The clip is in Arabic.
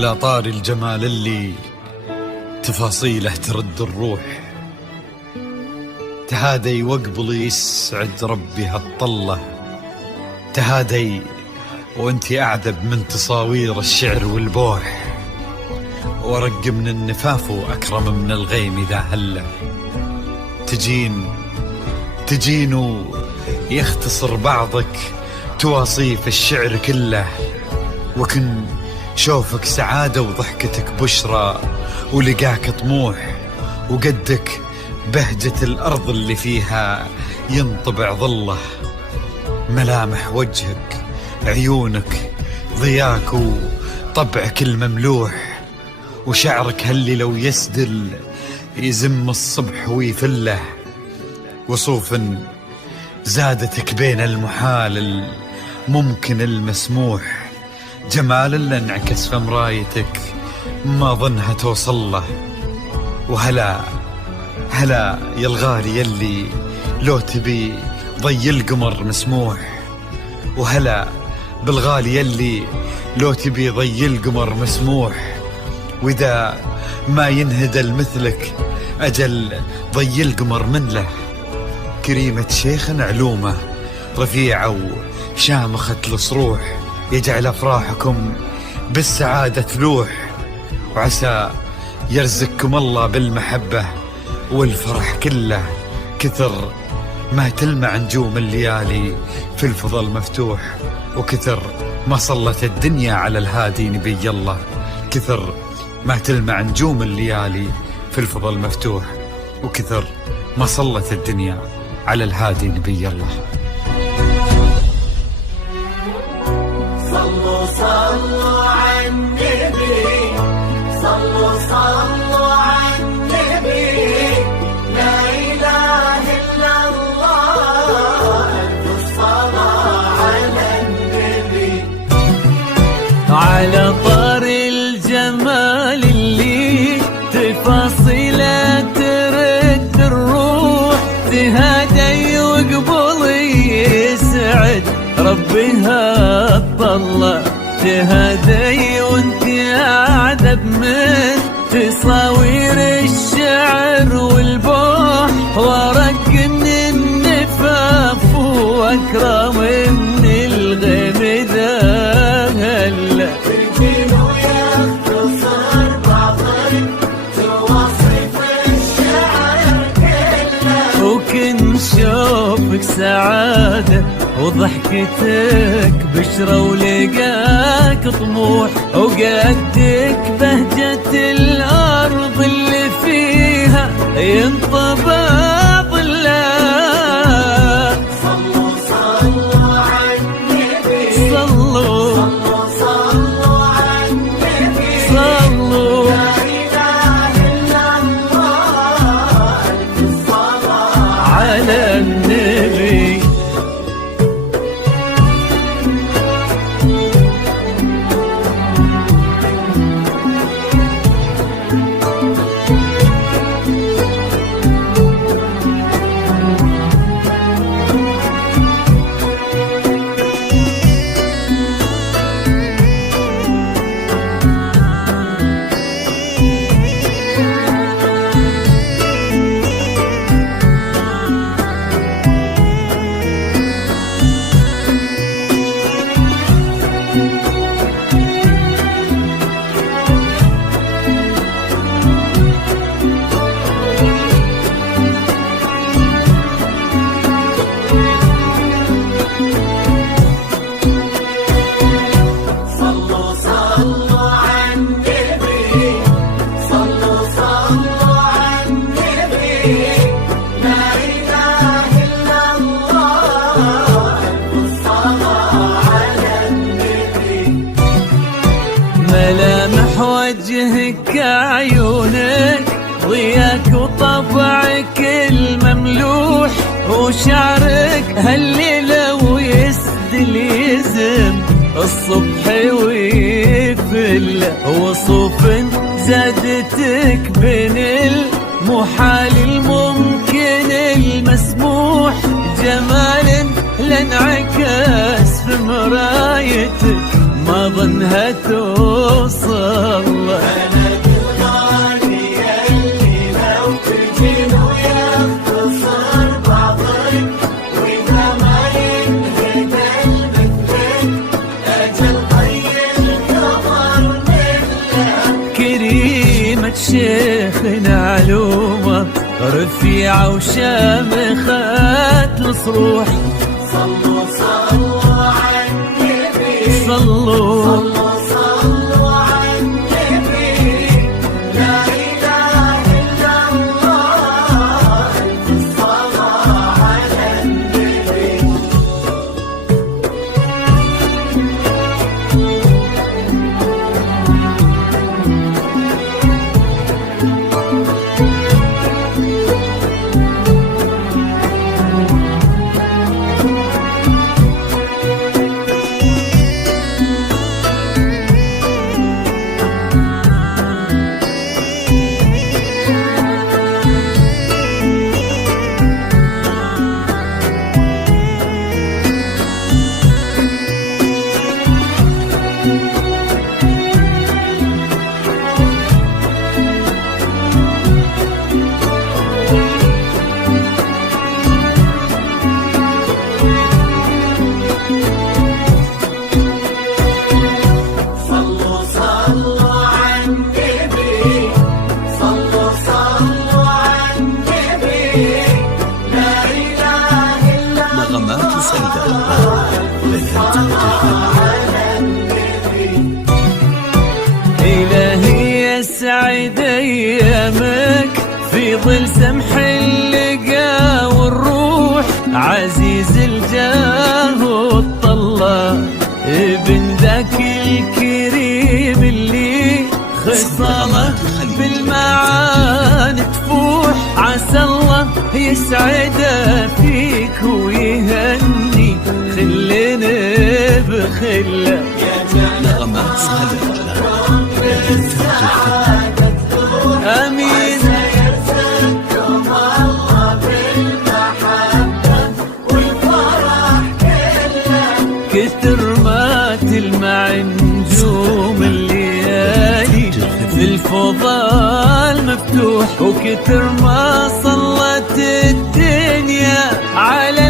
على طار الجمال اللي تفاصيله ترد الروح، تهادي وقبلي يسعد ربي هالطلة، تهادي وانتي أعذب من تصاوير الشعر والبوح، ورق من النفاف وأكرم من الغيم إذا هله، تجين ويختصر بعضك تواصيف الشعر كله، وكن شوفك سعادة وضحكتك بشرى ولقاك طموح، وقدك بهجة الأرض اللي فيها ينطبع ظله، ملامح وجهك عيونك ضياك وطبعك المملوح، وشعرك هاللي لو يسدل يزم الصبح ويفله، وصوف زادتك بين المحال الممكن المسموح، جمال اللي انعكس في مرايتك ما ظنها توصل له، وهلا يا الغالي يلي لو تبي ضي القمر مسموح، وهلا بالغالي يلي لو تبي ضي القمر مسموح، وإذا ما ينهدل مثلك أجل ضي القمر من له، كريمة شيخ علومه رفيعة وشامخة الصروح، يجعل أفراحكم بالسعادة تلوح، وعسى يرزقكم الله بالمحبة والفرح كله، كثر ما تلمع نجوم الليالي في الفضل مفتوح، وكثر ما صلت الدنيا على الهادي نبي الله، كثر ما تلمع نجوم الليالي في الفضل مفتوح، وكثر ما صلت الدنيا على الهادي نبي الله. صلوا على النبي، صلوا على النبي، لا إله إلا الله، ألف الصلاة على النبي. على طار الجمال اللي تفاصيله ترد الروح، تهادي وقبلي يسعد ربي هالطلة، تهادي وانتي أعذب من تصاوير الشعر والبوح، ورق من النفاف وأكرم من الغيم إذا هلا، تجين ويختصر بعضك تواصف الشعر كله، وكن شوفك سعادة وضحكتك بشرى ولقاك طموح، وقدك بهجة الأرض اللي فيها ينطبع ظله. صلوا على النبي، صلوا على النبي، صلوا لا إله إلا الله، ألف الصلاة على النبي. ملامح وجهك عيونك ضياك وطبعك المملوح، وشعرك هاللي لو يسدل يزم الصبح ويفل، وصوف زادتك بين المحال الممكن المسموح، جمال لانعكس في مرايتك ما ظنها توصل وصلى. بلد الغالي اللي لو تجين ويختصر بعضك، وإذا ما ينهدى المثلك أجل طي القمر نبلة. كريمة شيخنا علومة رفيعة وشامخة الصروح. صلوا صلوا على النبي، صلوا صلوا صلوا على النبي، لا إله إلا الله، ألف الصلاة على النبي. صلوا صلوا على النبي، صلوا صلوا على النبي، لا إله إلا نغمات سيدة على النبي. إلهي يسعد أيامك في ظل سمح اللقا والروح. عزيز الجاه والطلة ابن ذاك الكريم اللي خصامه بالمعاني تفوح. عسى الله يسعده فيك ويهني خلنا بخله. نغمات سيدة امين. يرزقكم الله بالمحبة والفرح كله. كتر ما تلمع نجوم الليالي في الفضاء المفتوح، وكتر ما صلت الدنيا على